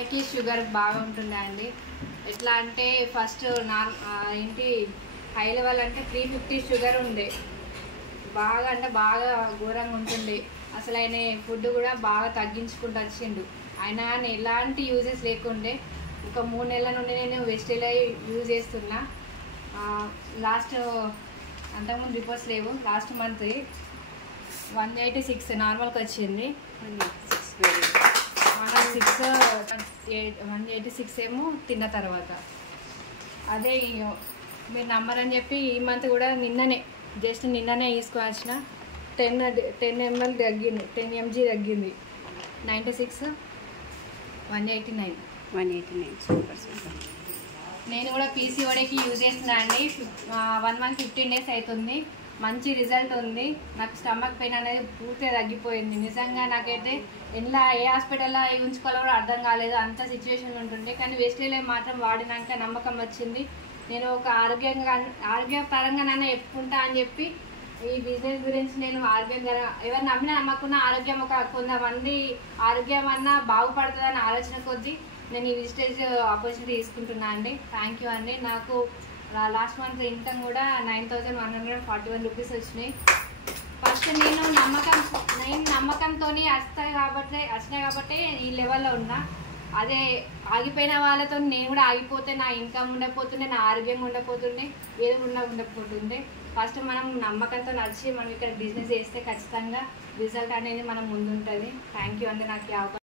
మనకి షుగర్ బాగా ఉంటుండే అండి. ఎట్లా అంటే ఫస్ట్ ఏంటి హై లెవెల్ అంటే 350 షుగర్ ఉండే, బాగా అంటే బాగా ఘోరంగా ఉంటుండే. అసలు ఆయన ఫుడ్ కూడా బాగా తగ్గించుకుంటూ వచ్చిండు. ఆయన ఎలాంటి యూజెస్ లేకుండే. ఒక 3 నెలల నుండి నేను వెజిటేబుల్ యూజ్ చేస్తున్నా. లాస్ట్ అంతకుముందు రిపోర్ట్స్ లేవు. లాస్ట్ మంత్ 186 నార్మల్కి వచ్చింది. 186 ఏమో తిన్న తర్వాత. అదే మీరు నమ్మరని చెప్పి ఈ మంత్ కూడా నిన్ననే తీసుకొని వచ్చిన 10 ml తగ్గింది, 10 mg తగ్గింది. 96 189 సూపర్. నేను కూడా పీసీఓడీకి యూజ్ చేస్తున్నా అండి. 1 month 15 days అవుతుంది. మంచి రిజల్ట్ ఉంది. నాకు స్టమక్ పెయిన్ అనేది పూర్తిగా తగ్గిపోయింది. నిజంగా నాకైతే ఏ హాస్పిటల్లో ఉంచుకోవాలో కూడా అర్థం కాలేదు, అంత సిచ్యువేషన్ ఉంటుండే. కానీ వెజిటేబుల్ మాత్రం వాడినాక నమ్మకం వచ్చింది. నేను ఒక ఆరోగ్యపరంగా నన్ను ఎప్పుకుంటా అని చెప్పి ఈ బిజినెస్ గురించి నేను ఆరోగ్యంగా ఎవరు నమ్మినా నమ్మకున్న ఆరోగ్యం కొంతమంది ఆరోగ్యం అన్నా బాగుపడుతుందని ఆలోచన కొద్దీ నేను ఈ విజిటేజ్ ఆపర్చునిటీ తీసుకుంటున్నా అండి. థ్యాంక్ యూ అండి. నాకు లాస్ట్ మంత్ ఇన్కమ్ కూడా 9141 రూపీస్ వచ్చినాయి. ఫస్ట్ నేను నమ్మకంతో వచ్చినాయి కాబట్టి ఈ లెవెల్లో ఉన్నా. అదే ఆగిపోయిన వాళ్ళతో నేను కూడా ఆగిపోతే నా ఇన్కమ్ ఉండకపోతుండే, నా ఆరోగ్యంగా ఉండకపోతుండే, ఏది ఉండకపోతుండే. ఫస్ట్ మనం నమ్మకంతో నడిచి మనం ఇక్కడ బిజినెస్ చేస్తే ఖచ్చితంగా రిజల్ట్ అనేది మనం ముందుంటుంది. థ్యాంక్ యూ అండి నాకు